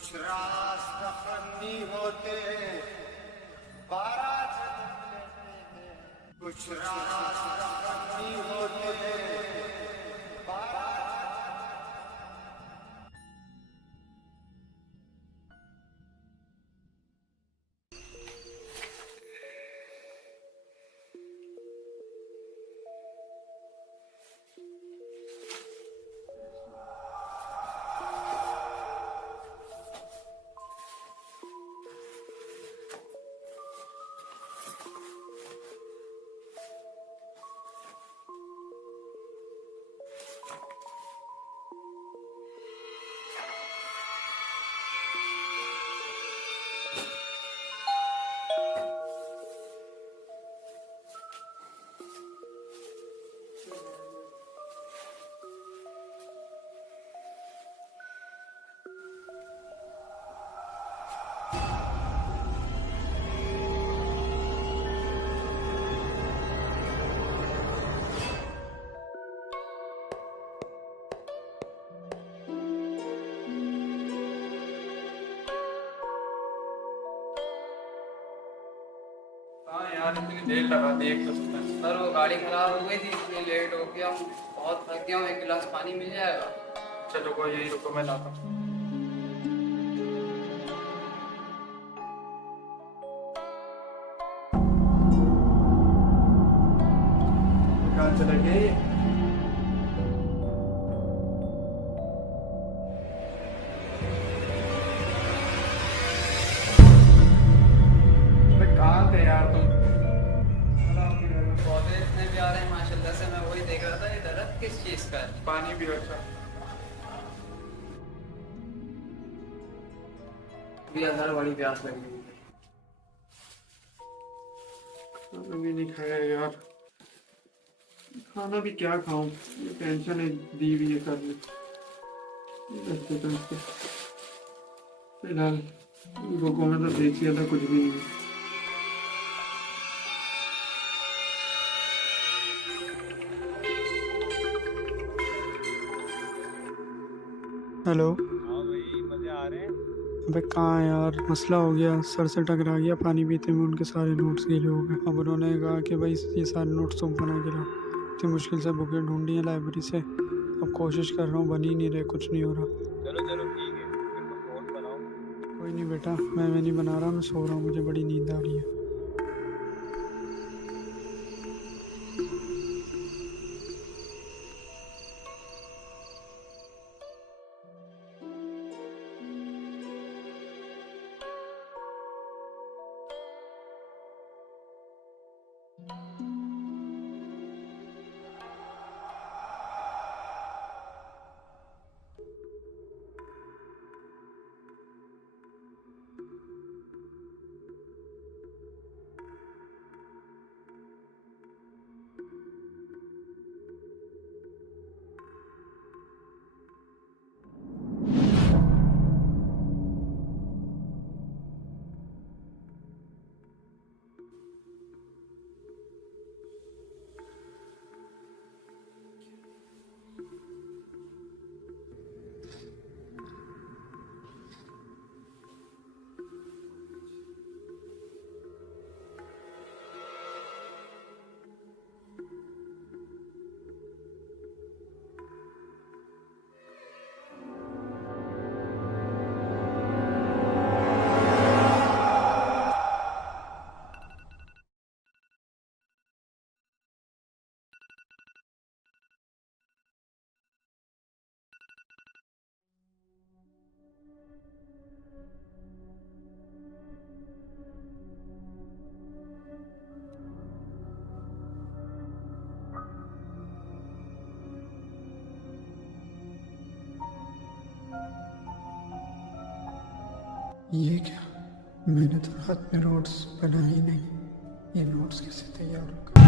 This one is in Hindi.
कुछ राज दफनी होते 12 जन्म लेते हैं, कुछ राज दफनी होते 12। हाँ यार, इतनी देर लगा दी एक तो सर, वो गाड़ी खराब हो गई थी इसलिए लेट हो गया हूँ। बहुत थक गया हूँ। एक गिलास पानी मिल जाएगा? चलो कोई, यही रुको, मैं लाता हूँ। कहाँ चला गया ये? कहाँ थे यार तुम? पौधे इतने प्यारे हैं माशाल्लाह से। मैं वही देख रहा था, ये दरख्त किस चीज का है? पानी भी अच्छा। भी अंदर बड़ी प्यास लगी हुई है। खाना भी नहीं खाया यार। खाना भी क्या खाऊं, ये टेंशन है दी हुई है कर फिलहाल लोगों में तो देख लिया था, कुछ भी नहीं है। हेलो। हाँ भाई, मजे आ रहे हैं। अबे कहाँ है यार, मसला हो गया। सर से टकरा गया पानी पीते में, उनके सारे नोट्स गीले हो गए। अब उन्होंने कहा कि भाई ये सारे नोट्स तुम बना के लाओ। इतनी मुश्किल से बुकें ढूंढी है लाइब्रेरी से, अब कोशिश कर रहा हूँ, बन ही नहीं रहे, कुछ नहीं हो रहा। चलो चलो ठीक है, फिर तो नोट बनाओ। कोई नहीं बेटा, मैं नहीं बना रहा, मैं सो रहा हूँ, मुझे बड़ी नींद आ रही है। ये क्या, मैंने तो रात में नोट्स बनाए ही नहीं, ये नोट्स कैसे तैयार होगा।